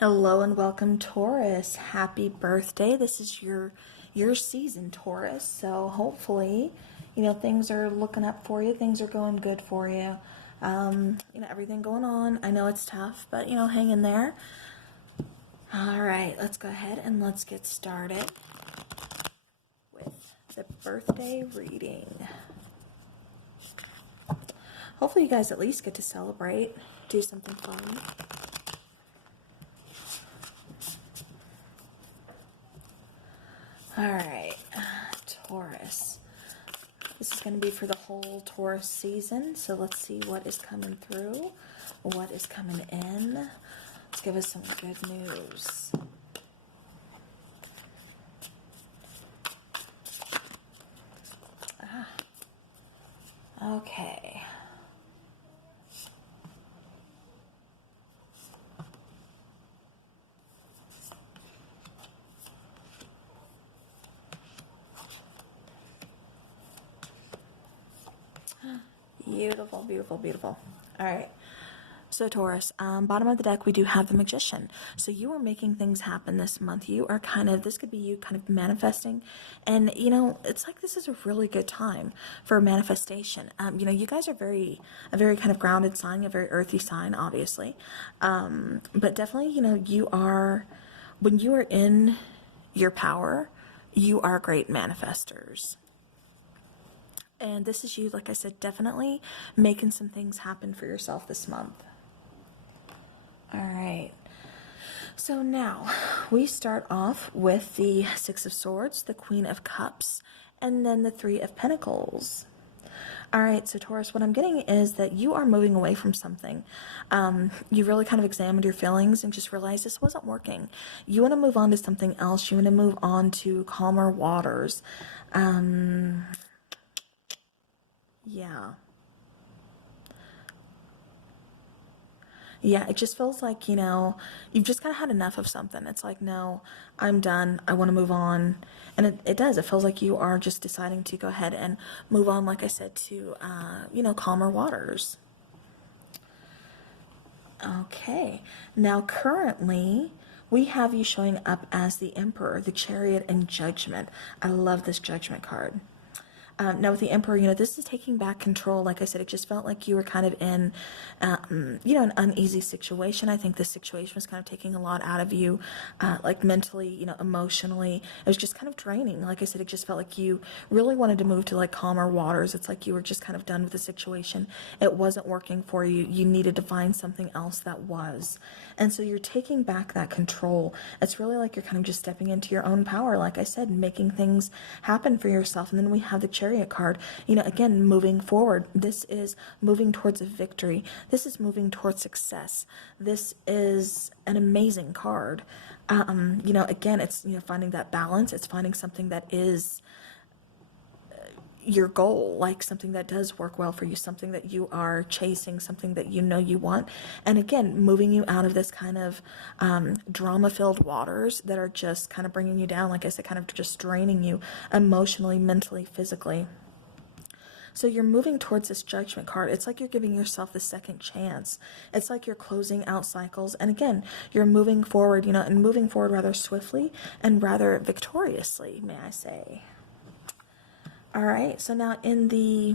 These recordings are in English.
Hello and welcome, Taurus. Happy birthday. This is your season, Taurus. So hopefully, things are looking up for you. Things are going good for you. Everything going on. I know it's tough, but hang in there. All right, let's go ahead and let's get started with the birthday reading. Hopefully you guys at least get to celebrate, do something fun. All right, Taurus. This is going to be for the whole Taurus season, so let's see what is coming through, what is coming in. Let's give us some good news. Okay. Beautiful, beautiful, beautiful. All right. So Taurus, bottom of the deck, we do have the Magician. So you are making things happen this month. You are this could be you kind of manifesting. And, it's like this is a really good time for manifestation. You guys are a very kind of grounded sign, a very earthy sign, obviously. But definitely, when you are in your power, you are great manifestors. And this is you, like I said, definitely making some things happen for yourself this month. All right. So now we start off with the Six of Swords, the Queen of Cups, and then the Three of Pentacles. All right, so Taurus, what I'm getting is that you are moving away from something. You really kind of examined your feelings and just realized this wasn't working. You want to move on to something else. You want to move on to calmer waters. Yeah. Yeah, it just feels like, you've just kind of had enough of something. It's like, no, I'm done. I want to move on. And it does. It feels like you are just deciding to go ahead and move on, like I said, to, calmer waters. Okay. Now, currently, we have you showing up as the Emperor, the Chariot, and Judgment. I love this Judgment card. Now with the Emperor, this is taking back control. Like I said, it just felt like you were kind of in, an uneasy situation. I think this situation was kind of taking a lot out of you, like mentally, emotionally. It was just kind of draining. Like I said, it just felt like you really wanted to move to like calmer waters. It's like you were just kind of done with the situation. It wasn't working for you. You needed to find something else that was. And so you're taking back that control. It's really like you're kind of just stepping into your own power. Like I said, making things happen for yourself. And then we have the Chariot card, again, moving forward. This is moving towards a victory. This is moving towards success. This is an amazing card. Again, it's, finding that balance. It's finding something that is your goal, like something that does work well for you, something that you are chasing, something that you want. And again, moving you out of this kind of drama-filled waters that are just kind of bringing you down, like I said, kind of just draining you emotionally, mentally, physically. So you're moving towards this Judgment card. It's like you're giving yourself the second chance. It's like you're closing out cycles. And again, you're moving forward, and moving forward rather swiftly and rather victoriously, may I say. All right, so now in the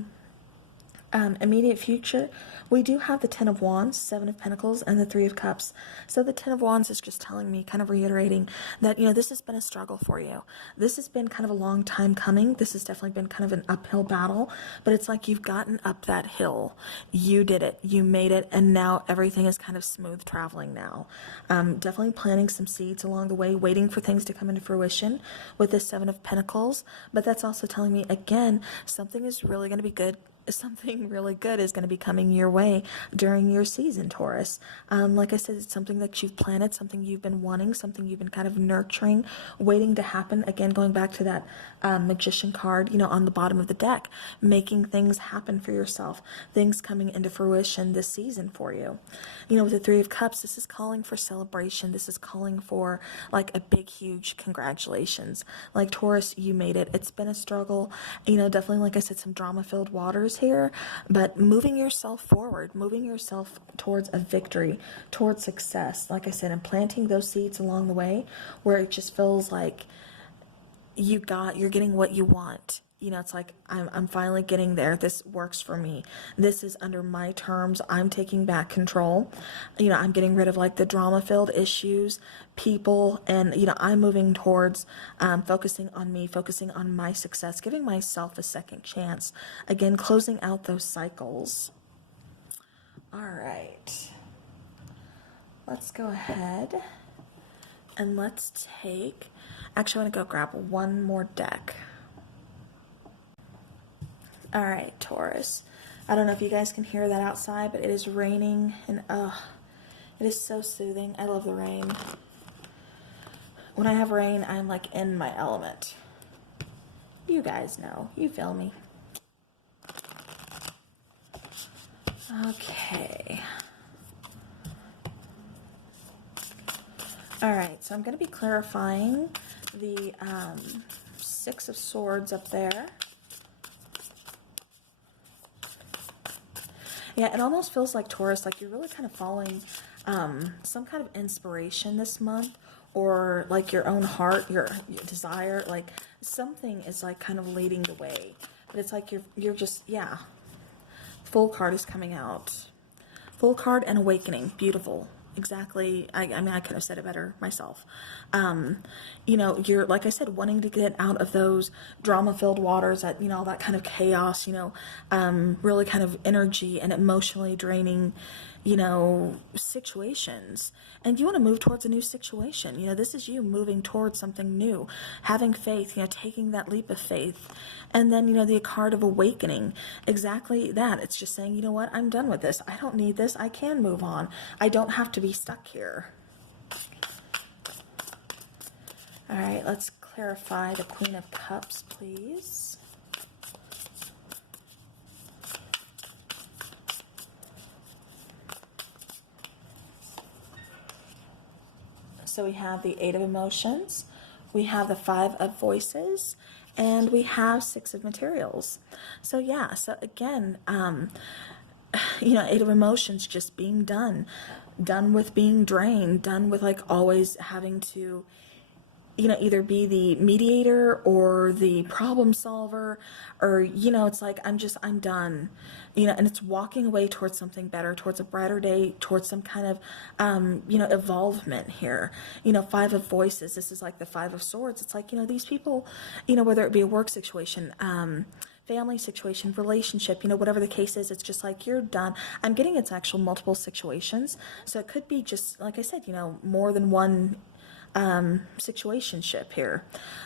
immediate future, we do have the Ten of Wands, Seven of Pentacles, and the Three of Cups. So the Ten of Wands is just telling me, kind of reiterating that, this has been a struggle for you. This has been kind of a long time coming. This has definitely been kind of an uphill battle, but it's like you've gotten up that hill. You did it. You made it, and now everything is kind of smooth traveling now. Definitely planting some seeds along the way, waiting for things to come into fruition with the Seven of Pentacles, but that's also telling me, again, something is really going to be good. Something really good is going to be coming your way during your season, Taurus. Like I said, it's something that you've planted, something you've been wanting, something you've been kind of nurturing, waiting to happen. Again, going back to that Magician card, on the bottom of the deck, making things happen for yourself, things coming into fruition this season for you. With the Three of Cups, this is calling for celebration. This is calling for like a big, huge congratulations. Like Taurus, you made it. It's been a struggle. Definitely, like I said, some drama-filled waters. here, but moving yourself forward, moving yourself towards a victory, towards success, like I said, and planting those seeds along the way where it just feels like you're getting what you want. You know, it's like, I'm finally getting there. This works for me. This is under my terms. I'm taking back control. You know, I'm getting rid of like the drama-filled issues, people, and, you know, I'm moving towards focusing on me, focusing on my success, giving myself a second chance. Again, closing out those cycles. All right. Let's go ahead and let's take, actually, I want to go grab one more deck. All right, Taurus. I don't know if you guys can hear that outside, but it is raining, and it is so soothing. I love the rain. When I have rain, I'm like in my element. You guys know. You feel me. Okay. All right, so I'm going to be clarifying the Six of Swords up there. Yeah, it almost feels like, Taurus, like you're really kind of following some kind of inspiration this month, or like your own heart, your desire, like something is like kind of leading the way. But it's like you're just, yeah. Full card is coming out. Full card and awakening. Beautiful. Exactly. I mean, I could have said it better myself. You know, you're, like I said, wanting to get out of those drama-filled waters, that, you know, that kind of chaos, you know, really kind of energy and emotionally draining, you know, situations. And you want to move towards a new situation. You know, this is you moving towards something new, having faith, you know, taking that leap of faith. And then, you know, the card of awakening, exactly that. It's just saying, you know what, I'm done with this. I don't need this. I can move on. I don't have to be stuck here. All right, let's clarify the Queen of Cups, please. So we have the Eight of Emotions, we have the Five of Voices, and we have Six of Materials. So yeah, so again, you know, Eight of Emotions, just being done with being drained, done with like always having to, you know, either be the mediator or the problem solver, or, you know, it's like, I'm done, you know, and it's walking away towards something better, towards a brighter day, towards some kind of, you know, evolvement here. You know, Five of Voices, this is like the Five of Swords. It's like, you know, these people, you know, whether it be a work situation, family situation, relationship, you know, whatever the case is, it's just like, you're done. I'm getting it's actual multiple situations. So it could be just, like I said, you know, more than one situationship here.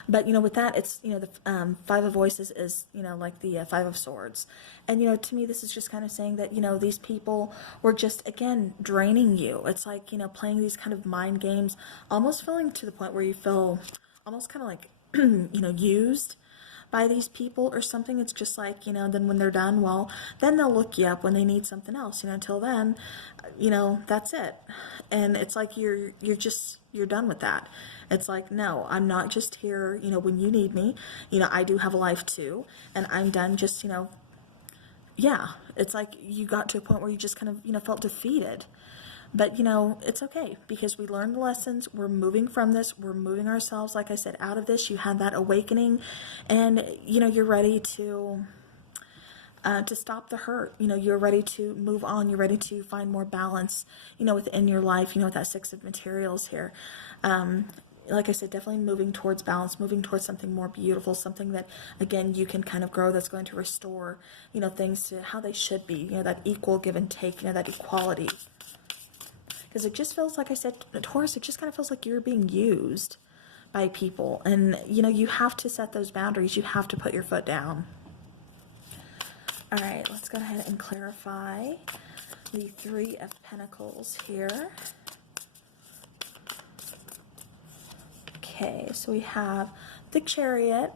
But, you know, with that, it's, you know, the Five of Voices is, you know, like the Five of Swords. And, you know, to me, this is just kind of saying that, you know, these people were just, again, draining you. It's like, you know, playing these kind of mind games, almost feeling to the point where you feel almost kind of like, you know, used by these people or something. It's just like, you know, then when they're done, well, then they'll look you up when they need something else. You know, until then, you know, that's it. And it's like you're done with that. It's like, no, I'm not just here, you know, when you need me. You know, I do have a life too, and I'm done just, you know, yeah. It's like you got to a point where you just kind of, you know, felt defeated. But, you know, it's okay, because we learned the lessons. We're moving from this. We're moving ourselves, like I said, out of this. You had that awakening, and, you know, you're ready to stop the hurt. You know, you're ready to move on. You're ready to find more balance, you know, within your life, you know, with that Six of Materials here. Like I said, definitely moving towards balance, moving towards something more beautiful, something that, again, you can kind of grow, that's going to restore, you know, things to how they should be, you know, that equal give and take, you know, that equality. Because it just feels, like I said, Taurus, it just kind of feels like you're being used by people. And, you know, you have to set those boundaries. You have to put your foot down. All right, let's go ahead and clarify the Three of Pentacles here. Okay, so we have the Chariot,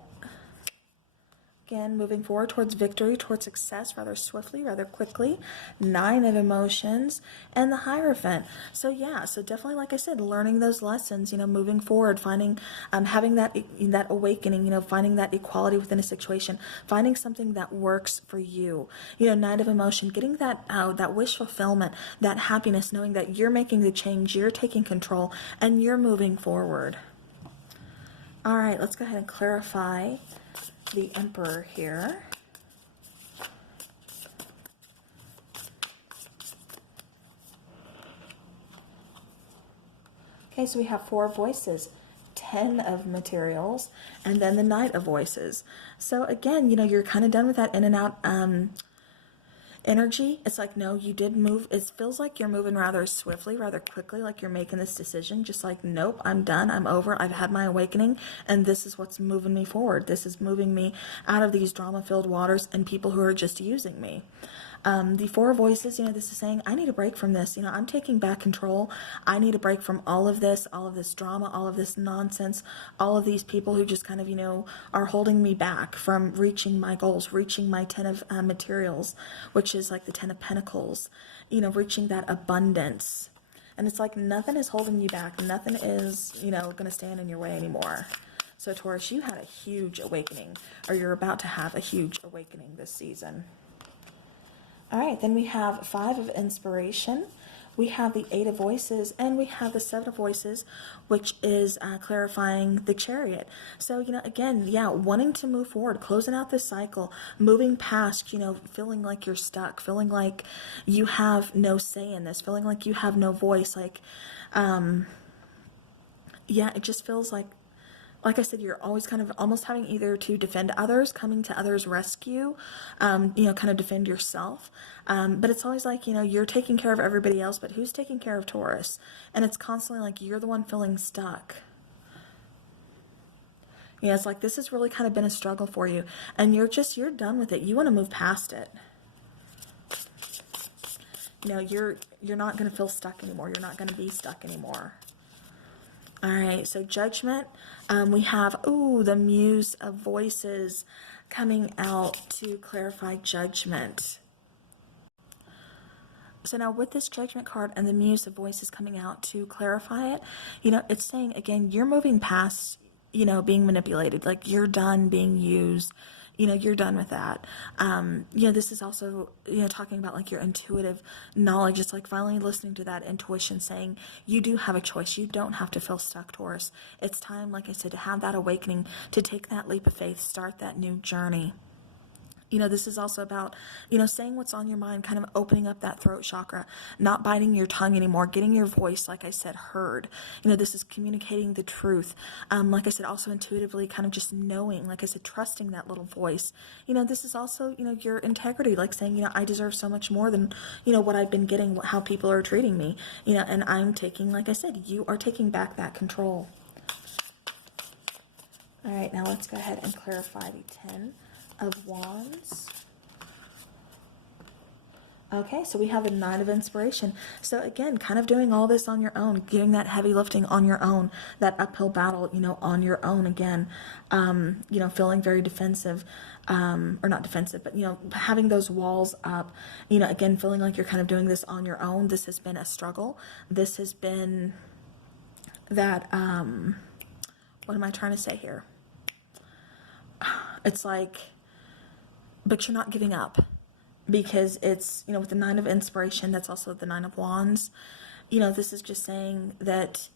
Again, moving forward towards victory, towards success, rather swiftly, rather quickly. 9 of emotions and the Hierophant. So yeah, so definitely, like I said, learning those lessons, you know, moving forward, finding, having that awakening, you know, finding that equality within a situation, finding something that works for you. You know, 9 of emotion, getting that wish fulfillment, that happiness, knowing that you're making the change, you're taking control, and you're moving forward. All right, let's go ahead and clarify the Emperor here. Okay, so we have 4 voices, 10 of materials, and then the Knight of Voices. So again, you know, you're kind of done with that in and out energy. It's like, no, you did move. It feels like you're moving rather swiftly, rather quickly, like you're making this decision, just like, nope, I'm done, I'm over, I've had my awakening, and this is what's moving me forward. This is moving me out of these drama-filled waters and people who are just using me. The 4 voices, you know, this is saying, I need a break from this. You know, I'm taking back control. I need a break from all of this drama, all of this nonsense, all of these people who just kind of, you know, are holding me back from reaching my goals, reaching my 10 of materials, which is like the 10 of Pentacles, you know, reaching that abundance. And it's like nothing is holding you back. Nothing is, you know, going to stand in your way anymore. So Taurus, you had a huge awakening, or you're about to have a huge awakening this season. All right, then we have 5 of inspiration, we have the 8 of voices, and we have the 7 of voices, which is clarifying the Chariot. So, you know, again, yeah, wanting to move forward, closing out this cycle, moving past, you know, feeling like you're stuck, feeling like you have no say in this, feeling like you have no voice, like, yeah, it just feels like I said, you're always kind of almost having either to defend others, coming to others' rescue, you know, kind of defend yourself. But it's always like, you know, you're taking care of everybody else, but who's taking care of Taurus? And it's constantly like you're the one feeling stuck. Yeah, it's like this has really kind of been a struggle for you. And you're done with it. You want to move past it. You know, you're not going to feel stuck anymore. You're not going to be stuck anymore. All right, so Judgment, we have, the Muse of Voices coming out to clarify Judgment. So now with this Judgment card and the Muse of Voices coming out to clarify it, you know, it's saying, again, you're moving past, you know, being manipulated. Like, you're done being used. You know, you're done with that. You know, this is also, you know, talking about like your intuitive knowledge. It's like finally listening to that intuition saying you do have a choice. You don't have to feel stuck, Taurus. It's time, like I said, to have that awakening, to take that leap of faith, start that new journey. You know, this is also about, you know, saying what's on your mind, kind of opening up that throat chakra, not biting your tongue anymore, getting your voice, like I said, heard. You know, this is communicating the truth. Like I said, also intuitively kind of just knowing, like I said, trusting that little voice. You know, this is also, you know, your integrity, like saying, you know, I deserve so much more than, you know, what I've been getting, how people are treating me, you know, and I'm taking, like I said, you are taking back that control. All right, now let's go ahead and clarify the 10 of Wands. Okay, so we have the 9 of Inspiration. So again, kind of doing all this on your own, doing that heavy lifting on your own, that uphill battle, you know, on your own again, you know, feeling very defensive, or not defensive, but, you know, having those walls up, you know, again, feeling like you're kind of doing this on your own. This has been a struggle. This has been that, what am I trying to say here? It's like, but you're not giving up, because it's, you know, with the 9 of Inspiration, that's also the 9 of Wands. You know, this is just saying that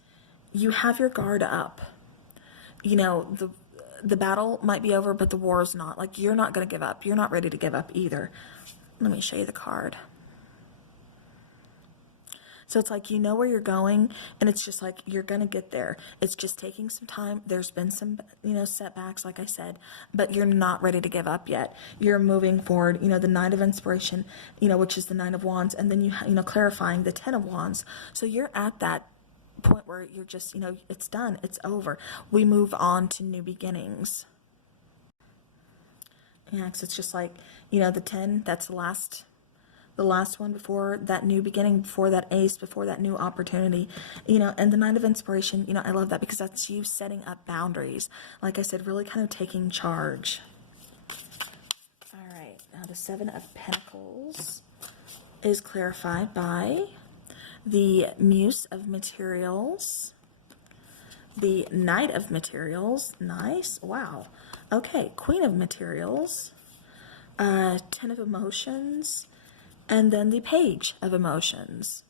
you have your guard up. You know, the battle might be over, but the war is not. Like, you're not going to give up. You're not ready to give up either. Let me show you the card. So it's like, you know where you're going, and it's just like, you're going to get there. It's just taking some time. There's been some, you know, setbacks, like I said, but you're not ready to give up yet. You're moving forward. You know, the 9 of Inspiration, you know, which is the 9 of Wands, and then you know, clarifying the 10 of Wands. So you're at that point where you're just, you know, it's done. It's over. We move on to new beginnings. Yeah, because it's just like, you know, the 10, that's the last one before that new beginning, before that ace, before that new opportunity, you know. And the 9 of Inspiration, you know, I love that, because that's you setting up boundaries. Like I said, really kind of taking charge. the Seven of Pentacles is clarified by the Muse of Materials, the Knight of Materials, nice, wow, okay, Queen of Materials, Ten of Emotions, and then the Page of Emotions.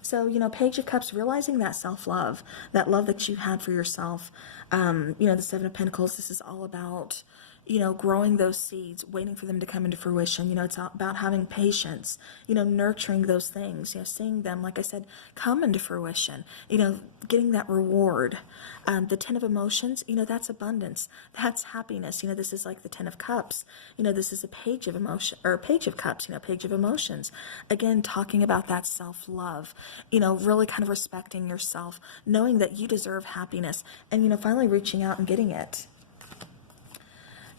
So, you know, Page of Cups, realizing that self-love, that love that you had for yourself. You know, the Seven of Pentacles, this is all about, you know, growing those seeds, waiting for them to come into fruition. You know, it's about having patience, you know, nurturing those things, you know, seeing them, like I said, come into fruition, you know, getting that reward. The Ten of Emotions, you know, that's abundance, that's happiness. You know, this is like the Ten of Cups. You know, this is a Page of Emotion, or Page of Cups, you know, Page of Emotions. Again, talking about that self-love, you know, really kind of respecting yourself, knowing that you deserve happiness, and, you know, finally reaching out and getting it.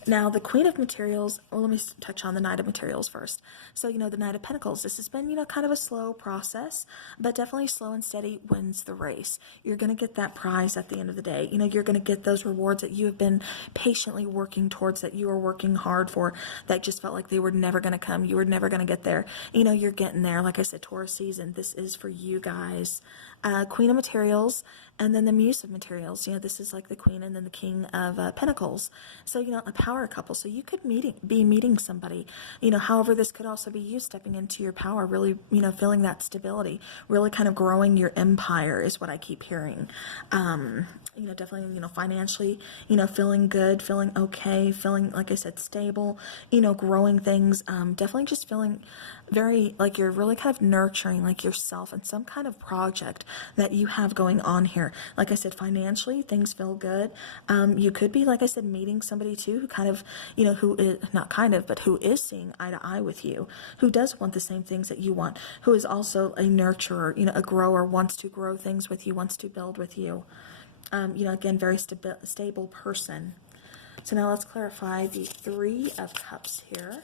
Now, the Queen of Materials, well, let me touch on the Knight of Materials first. So, you know, the Knight of Pentacles, this has been, you know, kind of a slow process, but definitely slow and steady wins the race. You're going to get that prize at the end of the day. You know, you're going to get those rewards that you have been patiently working towards, that you are working hard for, that just felt like they were never going to come. You were never going to get there. You know, you're getting there. Like I said, Taurus season, this is for you guys. Queen of Materials, and then the Muse of Materials. You know, this is like the Queen and then the King of Pentacles. So, you know, a power couple. So you could be meeting somebody. You know, however, this could also be you stepping into your power, really, you know, feeling that stability, really kind of growing your empire is what I keep hearing. You know, definitely, you know, financially, you know, feeling good, feeling okay, feeling, like I said, stable, you know, growing things. Definitely just feeling very, like you're really kind of nurturing, like yourself and some kind of project that you have going on here. Like I said, financially, things feel good. You could be, like I said, meeting somebody too who kind of, you know, who is, not kind of, but who is seeing eye to eye with you, who does want the same things that you want, who is also a nurturer, you know, a grower, wants to grow things with you, wants to build with you. You know, again, very stable person. So now let's clarify the Three of Cups here.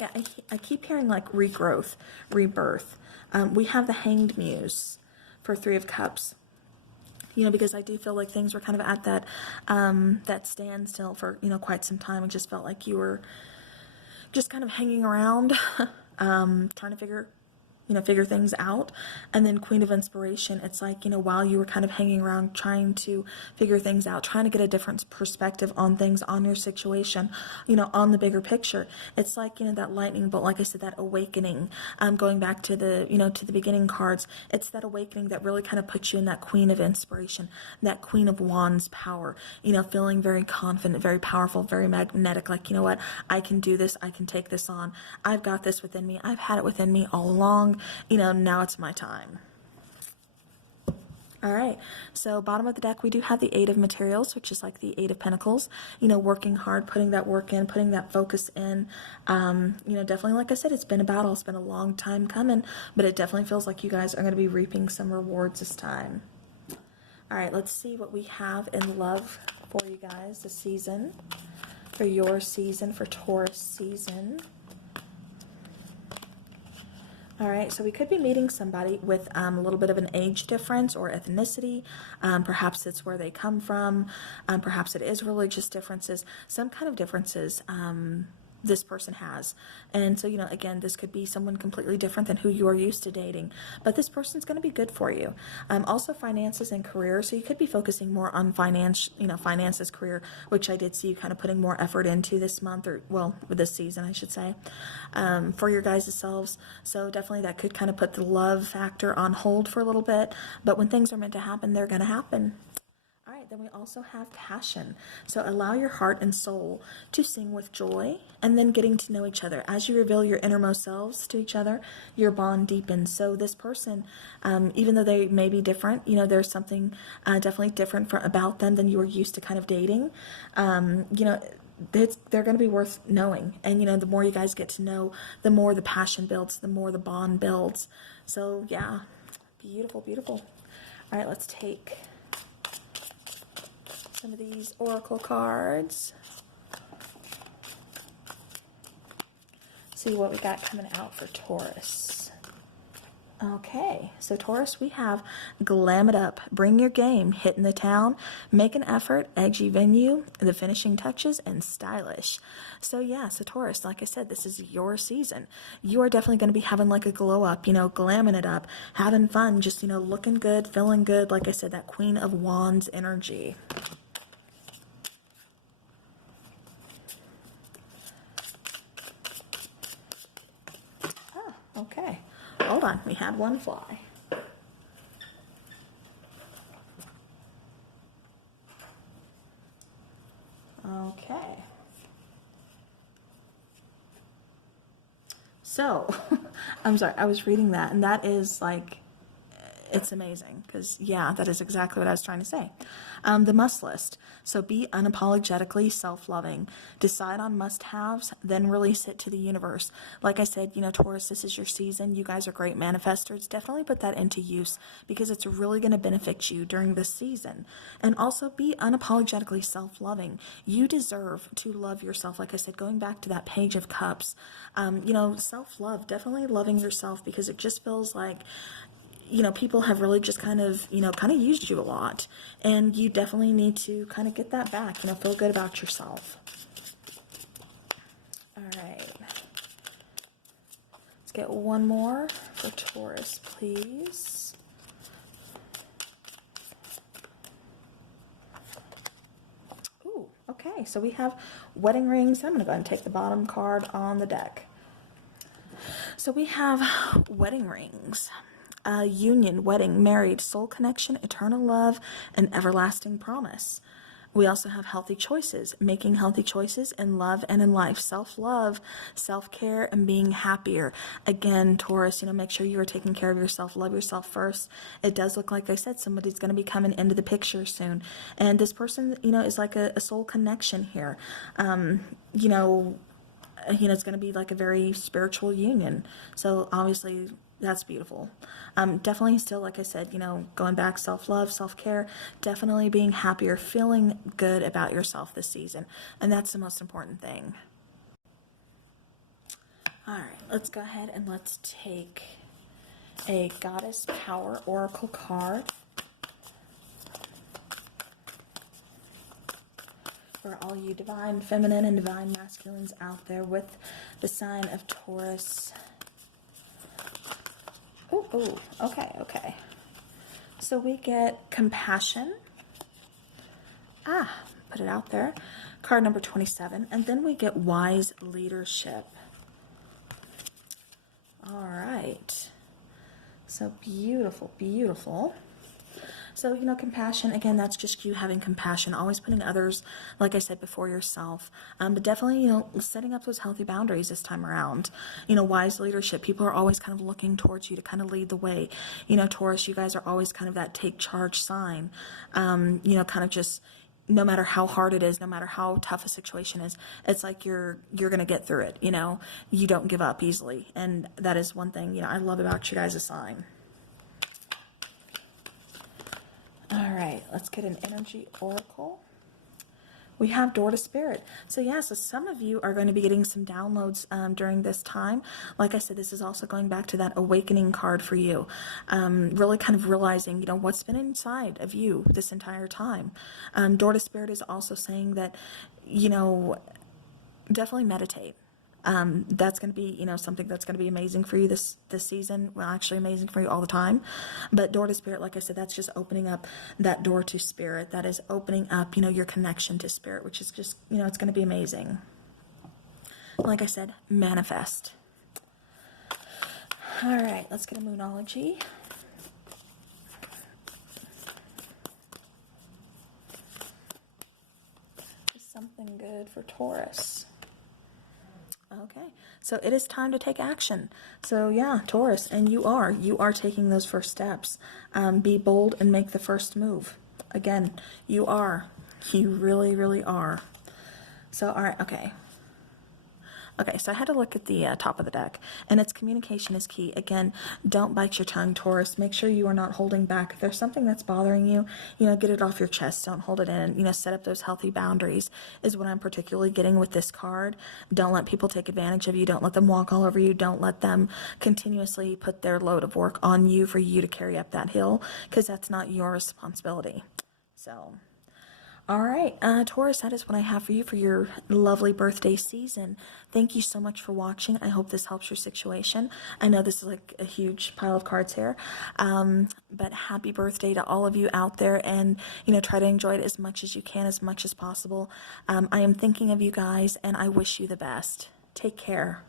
Yeah, I keep hearing like regrowth, rebirth. We have the Hanged Muse for Three of Cups. You know, because I do feel like things were kind of at that that standstill for, you know, quite some time. It just felt like you were just kind of hanging around, trying to figure things out. And then Queen of Inspiration, it's like, you know, while you were kind of hanging around trying to figure things out, trying to get a different perspective on things, on your situation, you know, on the bigger picture, it's like, you know, that lightning bolt, like I said, that awakening, going back to the, you know, to the beginning cards, it's that awakening that really kind of puts you in that Queen of Inspiration, that Queen of Wands power, you know, feeling very confident, very powerful, very magnetic, like, you know what, I can do this, I can take this on, I've got this within me, I've had it within me all along. You know, now it's my time. All right, so bottom of the deck, we do have the Eight of Materials, which is like the Eight of Pentacles, you know, working hard, putting that work in, putting that focus in. You know, definitely, like I said, it's been a battle. It's been a long time coming, but it definitely feels like you guys are going to be reaping some rewards this time. All right, let's see what we have in love for you guys this season, for your season, for Taurus season. All right, so we could be meeting somebody with a little bit of an age difference or ethnicity. Perhaps it's where they come from. Perhaps it is religious differences, some kind of differences this person has. And so, you know, again, this could be someone completely different than who you are used to dating, but this person's going to be good for you. Also finances and career. So you could be focusing more on finances, career, which I did see you kind of putting more effort into this month, or well, this season, I should say, for your guys' selves. So definitely that could kind of put the love factor on hold for a little bit, but when things are meant to happen, they're going to happen. All right, then we also have passion. So allow your heart and soul to sing with joy, and then getting to know each other. As you reveal your innermost selves to each other, your bond deepens. So this person, even though they may be different, you know, there's something definitely different about them than you were used to kind of dating. You know, they're going to be worth knowing. And, you know, the more you guys get to know, the more the passion builds, the more the bond builds. So, yeah, beautiful, beautiful. All right, let's take some of these oracle cards. See what we got coming out for Taurus. Okay, so Taurus, we have glam it up, bring your game, hit in the town, make an effort, edgy venue, the finishing touches, and stylish. So yeah, so Taurus, like I said, this is your season. You are definitely going to be having like a glow up, glamming it up, having fun, just, looking good, feeling good. Like I said, that Queen of Wands energy. Okay, hold on, we had one fly. Okay. So, I'm sorry, I was reading that, and that is like, it's amazing, because, yeah, that is exactly what I was trying to say. The must list. So be unapologetically self-loving. Decide on must-haves, then release it to the universe. Like I said, Taurus, this is your season. You guys are great manifestors. Definitely put that into use, because it's really going to benefit you during this season. And also be unapologetically self-loving. You deserve to love yourself. Like I said, going back to that Page of Cups, self-love, definitely loving yourself, because it just feels like, people have really just kind of used you a lot, and you definitely need to kind of get that back, feel good about yourself. All right. Let's get one more for Taurus, please. Ooh, okay. So we have wedding rings. I'm going to go ahead and take the bottom card on the deck. So we have wedding rings. Union, wedding, married, soul connection, eternal love, and everlasting promise. We also have healthy choices, making healthy choices in love and in life, self-love, self-care, and being happier. Again, Taurus, make sure you are taking care of yourself. Love yourself first. It does look like I said, somebody's going to be coming into the picture soon. And this person, is like a soul connection here. It's going to be like a very spiritual union. So obviously, that's beautiful. Definitely still, like I said, going back, self-love, self-care, definitely being happier, feeling good about yourself this season. And that's the most important thing. All right, let's go ahead and let's take a Goddess Power Oracle card for all you divine feminine and divine masculines out there with the sign of Taurus. Oh, okay. So we get compassion. Put it out there. Card number 27. And then we get wise leadership. All right. So beautiful, beautiful. So, compassion, again, that's just you having compassion, always putting others, like I said, before yourself. But definitely, setting up those healthy boundaries this time around. Wise leadership. People are always kind of looking towards you to kind of lead the way. Taurus, you guys are always kind of that take charge sign. Kind of just, no matter how hard it is, no matter how tough a situation is, it's like you're going to get through it. You don't give up easily. And that is one thing, I love about you guys' sign. All right, let's get an energy oracle. We have Door to Spirit. So some of you are going to be getting some downloads during this time. Like I said, this is also going back to that awakening card for you. Really kind of realizing, what's been inside of you this entire time. Door to Spirit is also saying that, definitely meditate. That's going to be, something that's going to be amazing for you this season. Well, actually amazing for you all the time. But Door to Spirit, like I said, that's just opening up that door to Spirit. That is opening up, your connection to Spirit, which is just, it's going to be amazing. Like I said, manifest. All right, let's get a Moonology. Something good for Taurus. Okay, so it is time to take action. So Taurus, and you are taking those first steps. Be bold and make the first move. Again, you really, really are. So, all right, okay. Okay, so I had to look at the top of the deck, and it's communication is key. Again, don't bite your tongue, Taurus. Make sure you are not holding back. If there's something that's bothering you, get it off your chest. Don't hold it in. Set up those healthy boundaries is what I'm particularly getting with this card. Don't let people take advantage of you. Don't let them walk all over you. Don't let them continuously put their load of work on you for you to carry up that hill, because that's not your responsibility. So... all right, Taurus, that is what I have for you for your lovely birthday season. Thank you so much for watching. I hope this helps your situation. I know this is like a huge pile of cards here, but happy birthday to all of you out there, and, try to enjoy it as much as you can, as much as possible. I am thinking of you guys, and I wish you the best. Take care.